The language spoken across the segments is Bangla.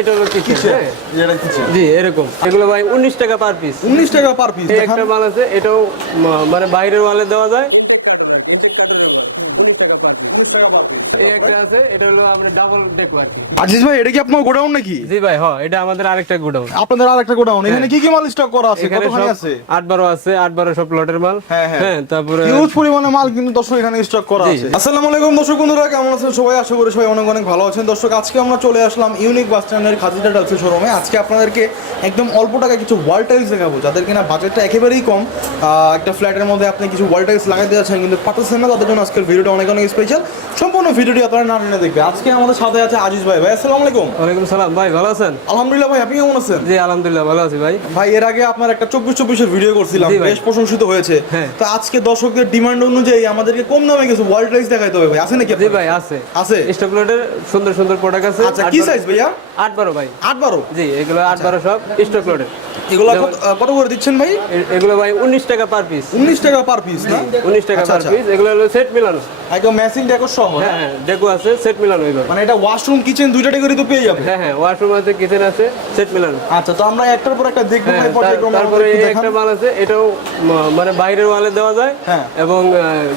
এটা হচ্ছে কিচেন, এটা কিচেন। জি এরকম এগুলো ভাই 19 টাকা পার পিস। 19 টাকা পার পিস দেখান। মাল আছে এটাও মানে বাইরের মালে দেওয়া যায়। ইনটেক কার্টন আর কি, ইনটেক কার্টনের মাল 19 টাকা পার পিস। 19 টাকা পার পিস। এই একটা আছে, এটা হলো আমরা ডাবল ডেকো আর কি। আজিজ ভাই এটা কি আপনার গোডাউন নাকি? জি ভাই, হ্যাঁ এটা আমাদের আরেকটা গোডাউন। আপনাদের আরেকটা গোডাউন। এখানে কি কি মাল স্টক করা আছে? কতখানি আছে? 8-12 আছে, 8-12 সব লটের মাল। হ্যাঁ হ্যাঁ, তারপরে হিউজ পরিমাণে মাল কিন্তু দর্শক এখানে স্টক করা আছে। আসসালামু আলাইকুম দর্শক বন্ধুরা, কেমন আছেন সবাই? আশা করি সবাই অনেক অনেক ভালো আছেন। দর্শক আজকে আমরা চলে আসলাম ইউনিক বাস স্ট্যান্ডের খাজিটা টাইলস শোরুমে। আজকে আপনাদেরকে একদম অল্প টাকায় কিছু ওয়াল টাইলস দেখাবো, যাদের কিনা বাজেটটা একেবারেই কম। একটা ফ্ল্যাটের মধ্যে আপনি কিছু ওয়াল টাইলস লাগাতে যাচ্ছেন কিন্তু পাচ্ছেন না, তাদের জন্য আজকের ভিডিওটা অনেক অনেক স্পেশাল। সম্পূর্ণ ভিডিওটি আপনারা না টেনে দেখবে। আজকে আমাদের সাথে আছে আজিজ ভাই। ভাই আসসালামু আলাইকুম। ওয়ালাইকুম সালাম ভাই, ভালো আছেন? আলহামদুলিল্লাহ ভাই, আপনি কেমন আছেন? জি আলহামদুলিল্লাহ ভালো আছি ভাই। ভাই এর আগে আপনার একটা 24-24 ভিডিও করছিলাম, বেশ প্রশংসিত হয়েছে। তো আজকে দর্শকদের ডিমান্ড অনুযায়ী আমাদেরকে কম দামে কিছু ওয়াল টাইলস দেখাইতে হবে ভাই। আছে নাকি আপনার ভাই কাছে? আছে আছে। স্টক লটের সুন্দর সুন্দর প্রোডাক্ট আছে। আচ্ছা কি সাইজ ভাইয়া? 8-12 ভাই। 8-12? জি এগুলো 8-12 সব স্টক লটের। এগুলো কত করে দিচ্ছেন ভাই? এগুলো ভাই 19 টাকা পার পিস। 19 টাকা পার পিস না? 19 টাকা আচ্ছা আচ্ছা, per piece। এগুলো হলো সেট মিলানো। একদম ম্যাচিং ডেকোর সহ না? হ্যাঁ ডেকো আছে, সেট মিলানো এগুলো। মানে এটা ওয়াশরুম কিচেন দুইটা করে তো পেয়ে যাবে। হ্যাঁ হ্যাঁ, ওয়াশরুম আছে, কিচেন আছে, সেট মিলানো। আচ্ছা, তো আমরা একটার পর একটা দেখবো ভাই পর্যায়ক্রমে, আমাদের একটু দেখান। একটা মাল আছে, এটাও মানে বাইরের মালে দেওয়া যায়। হ্যাঁ, এবং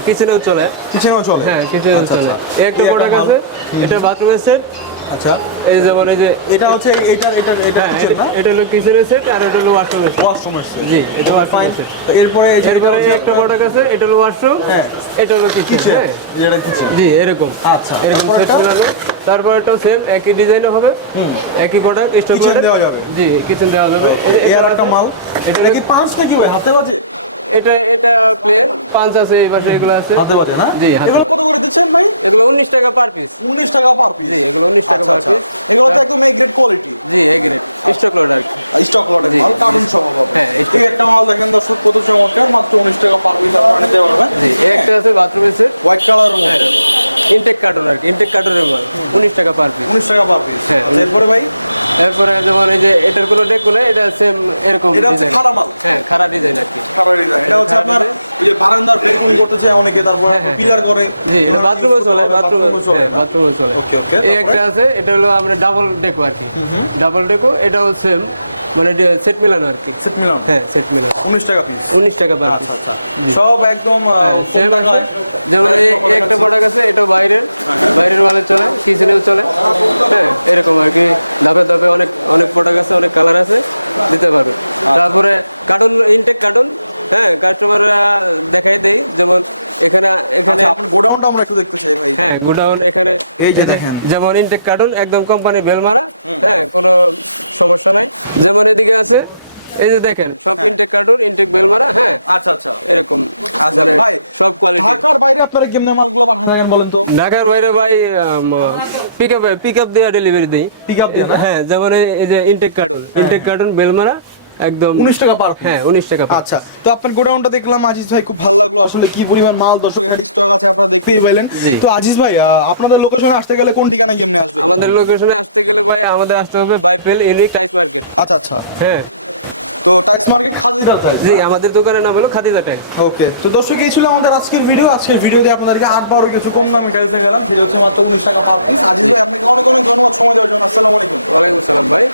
কিচেনেও চলে। কিচেনও চলে। হ্যাঁ কিচেনেও আচ্ছা চলে। আচ্ছা, এই একটা মাল। এটা বাথরুমের সেট। আচ্ছা, এই যেমন এই যে এটা হচ্ছে এটা কিচেন না? এটা হলো কিচেনের সেট আর এটা হলো ওয়াশরুমের সেট। ওয়াশরুমের সেট। Okay fine. তো এরপরে এই যে এটা হচ্ছে আপনার, এটা হলো ওয়াশরুম। হ্যাঁ এটা হলো কিচেন, এটা কিচেন। জি এরকম। আচ্ছা, তারপর একটা তারপর এটা হচ্ছে একই ডিজাইনের হবে, একই প্রোডাক্ট। কিচেন দেওয়া যাবে। জি কিচেন দেওয়া যাবে। ওকে, এর একটা মাল। এটা কি পাঁচ নাকি ভাই? হাতে বাজে? এটা প্লেন পাঁচ আছে, এই পাশে এগুলো আছে হাতে বাজে না? জি। এগুলো কত করে দিচ্ছেন ভাই? এগুলো 19 টাকা পার পিস। 19 টাকা পার পিস। জি এগুলো 19 টাকা আচ্ছা পার আচ্ছা, পিস। এগুলো তো একদম এ গ্রেড কোয়ালিটি। জি এ গ্রেড স্টক লট আর কি। স্টক লটের জি, মাল, কার্টুন সহ হবে। হ্যাঁ, এই একটা মাল দেখেন দর্শক কত চমৎকার, মাত্র 19 টাকা পার পিস আপনারা নিতে পারবেন। জি একটা আছে বাথরুমের সেট, হোয়াইট কালারের মধ্যে। ইনটেক কার্টন আর কি, ইনটেক কার্টনের মাল 19 টাকা পার পিস। 19 টাকা পার পিস। হ্যাঁ। এরপরে ভাই এরপরে যেমন এই যে এটার কোনো ডেকগুলো, এটা সেম এরকম এটা হচ্ছে ডিজাইন। খাড়া মাল। হ্যাঁ খাড়া ডিজাইন আর কি। খাড়া ডিজাইন। এটা হচ্ছে আপনার এই যে বারান্দার বেলকনি করতে চায় অনেকে, তারপর পিলার করে। জি বাথরুমে চলে, বাথরুমে চলে। হ্যাঁ বাথরুমে চলে। ওকে ওকে, এই একটা আছে, এটা হলো আমরা ডাবল ডেকো আর কি। ডাবল ডেকো, এটাও সেম মানে সেট মিলানো আর কি। সেট মিলাম। হ্যাঁ সেট মিলানো 19 টাকা পিস। 19 টাকা পার আচ্ছা আচ্ছা, সব একদম কম সেম টাকায়। যেমন এই একটা প্রোডাক্ট আছে, এটা বাইরের মালে চলে, কিচেনেও চলে। হ্যাঁ এরকম আর কি, ধাপে ধাপে অনেক অনেক প্রোডাক্ট আছে, অনেক কালার আছে, দিতে পারবে। তারপরে কার্টন, ইনটেক কার্টন। হ্যাঁ কাস্টমাররা দেখাই দেই, যেমন এখানে আচ্ছা, আপনার গোডাউনটা আমরা একটু দেখতে চাই ভাই। হ্যাঁ গোডাউন এখানে এই যে দেখেন, যেমন ইনটেক কার্টন একদম কোম্পানি বেল মারা। হ্যাঁ কোনো সমস্যা নাই। যেমন এদিকে আছে, এই যে দেখেন সব ইনটেক কার্টন, ইনটেক বেল মারা। হ্যাঁ আচ্ছা আচ্ছা এরকম আচ্ছা মানে ভাই, সব কোয়ালিটি। ঢাকার বাইরে আপনারা কেমনে মালগুলো পাঠাতে থাকেন বলেন তো? ঢাকার বাইরে ভাই পিকআপ দিয়ে ডেলিভারি দেই। পিকআপ দিয়ে না? হ্যাঁ যেমন এই যে ইনটেক কার্টন বেল মারা একদম 19 টাকা পার পিস। হ্যাঁ 19 টাকা। আচ্ছা, তো আপনার গোডাউনটা দেখলাম আজিজ ভাই, খুব ভালো লাগলো। আসলে কি পরিমাণ মাল দর্শক এখানে স্টক আছে আপনারা দেখতেই পাইলেন। তো আজিজ ভাই, আপনাদের লোকেশনে আসতে গেলে কোন ঠিকানা কেমনে আসবে? আমাদের লোকেশনে আসতে গেলে ভাই আমাদের আসতে হবে বাইফেল ইউনিক টাইস মার্কেট। আচ্ছা আচ্ছা, হ্যাঁ তো টাইস মার্কেট খাদিদার টাইস। জি আমাদের দোকানের নাম হলো খাদিজা টাইস। ওকে, তো দর্শক এই ছিল আমাদের আজকের ভিডিও। আজকের ভিডিওতে আপনাদেরকে 8-12 কিছু কম দামে টাইলস দেখালাম, সেটা হচ্ছে মাত্র 19 টাকা পার পিস। আজিজ ভাই আপনাকে অনেক অনেক ধন্যবাদ সময় দেওয়ার জন্য। আসসালামু আলাইকুম। ওয়ালাইকুম আসসালাম ভাই।